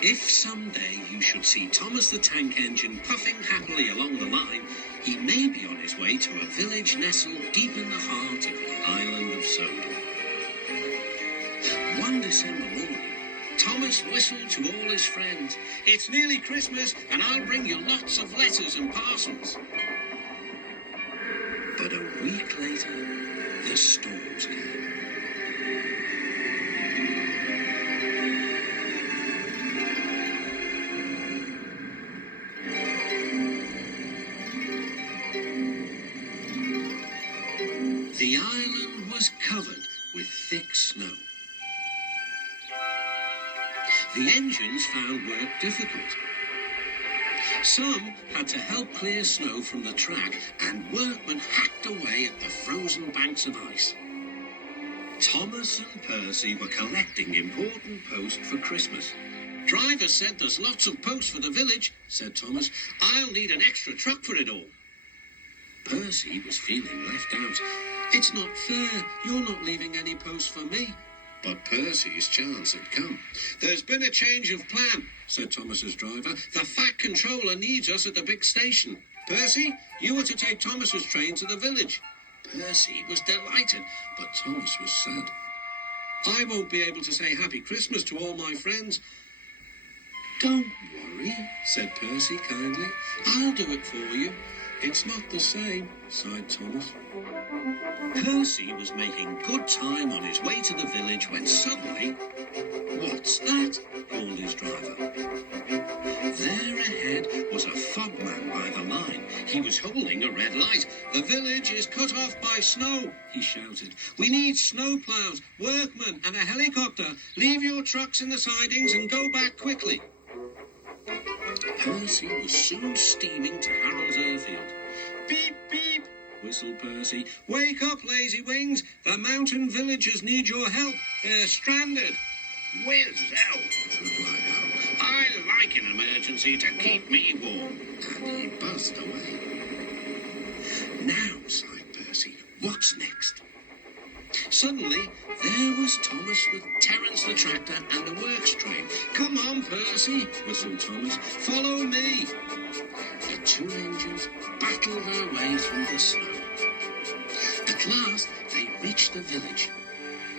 If someday you should see Thomas the Tank Engine puffing happily along the line, he may be on his way to a village nestled deep in the heart of the island of Sodor. One December morning, Thomas whistled to all his friends. "It's nearly Christmas, and I'll bring you lots of letters and parcels." But a week later, the storms came. The island was covered with thick snow. The engines found work difficult. Some had to help clear snow from the track, and workmen hacked away at the frozen banks of ice. Thomas and Percy were collecting important post for Christmas. "Driver said there's lots of post for the village," said Thomas. "I'll need an extra truck for it all." Percy was feeling left out. "It's not fair. You're not leaving any post for me." But Percy's chance had come. "There's been a change of plan," said Thomas's driver. "The Fat Controller needs us at the big station. Percy, you are to take Thomas's train to the village." Percy was delighted, but Thomas was sad. "I won't be able to say Happy Christmas to all my friends." "Don't worry," said Percy kindly. "I'll do it for you." "It's not the same," sighed Thomas. Percy was making good time on his way to the village when suddenly, "What's that?" called his driver. There ahead was a fogman by the line. He was holding a red light. "The village is cut off by snow," he shouted. "We need snowplows, workmen, and a helicopter. Leave your trucks in the sidings and go back quickly." Percy was soon steaming to Harold's airfield. "Beep, beep," whistled Percy. "Wake up, lazy wings. The mountain villagers need your help. They're stranded." "Whiz-ow," replied Harold. "I like an emergency to keep me warm." And he buzzed away. "Now," sighed Percy, "what's next?" Suddenly, there was Thomas with Terence the tractor and a works train. "Come on, Percy," whistled Thomas. "Follow me." The two engines battled their way through the snow. At last, they reached the village.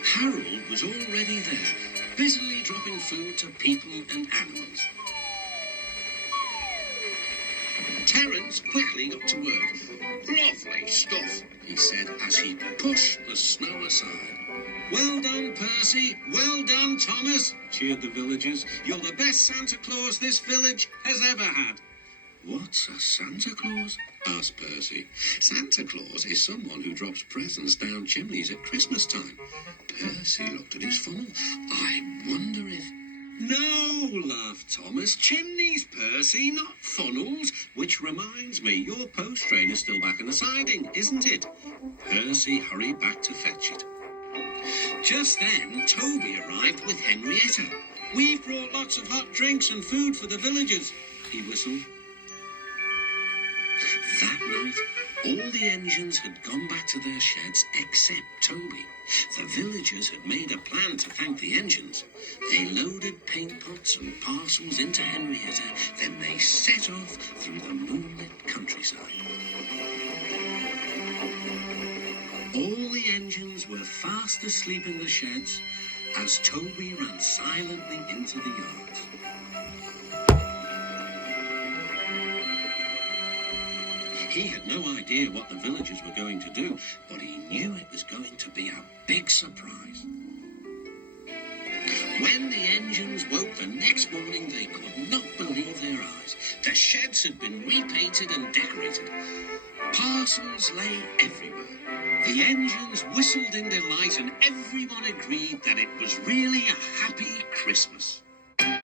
Harold was already there, busily dropping food to people and animals. Terence quickly got to work. "Lovely stuff," he said as he pushed the snow aside. "Well done, Percy. Well done, Thomas," cheered the villagers. "You're the best Santa Claus this village has ever had." "What's a Santa Claus?" asked Percy. "Santa Claus is someone who drops presents down chimneys at Christmas time." Percy looked at his funnel. "I wonder if—" "No," laughed Thomas. "Chimneys, Percy, not funnels. Which reminds me, your post train is still back in the siding, isn't it?" Percy hurried back to fetch it. Just then, Toby arrived with Henrietta. "We've brought lots of hot drinks and food for the villagers," he whistled. That night, all the engines had gone back to their sheds except Toby. The villagers had made a plan to thank the engines. They loaded paint pots and parcels into Henrietta, then they set off through the moonlit countryside. All the engines were fast asleep in the sheds as Toby ran silently into the yard. He had no idea what the villagers were going to do, but he knew it was going to be a big surprise. When the engines woke the next morning, they could not believe their eyes. The sheds had been repainted and decorated. Parcels lay everywhere. The engines whistled in delight, and everyone agreed that it was really a happy Christmas.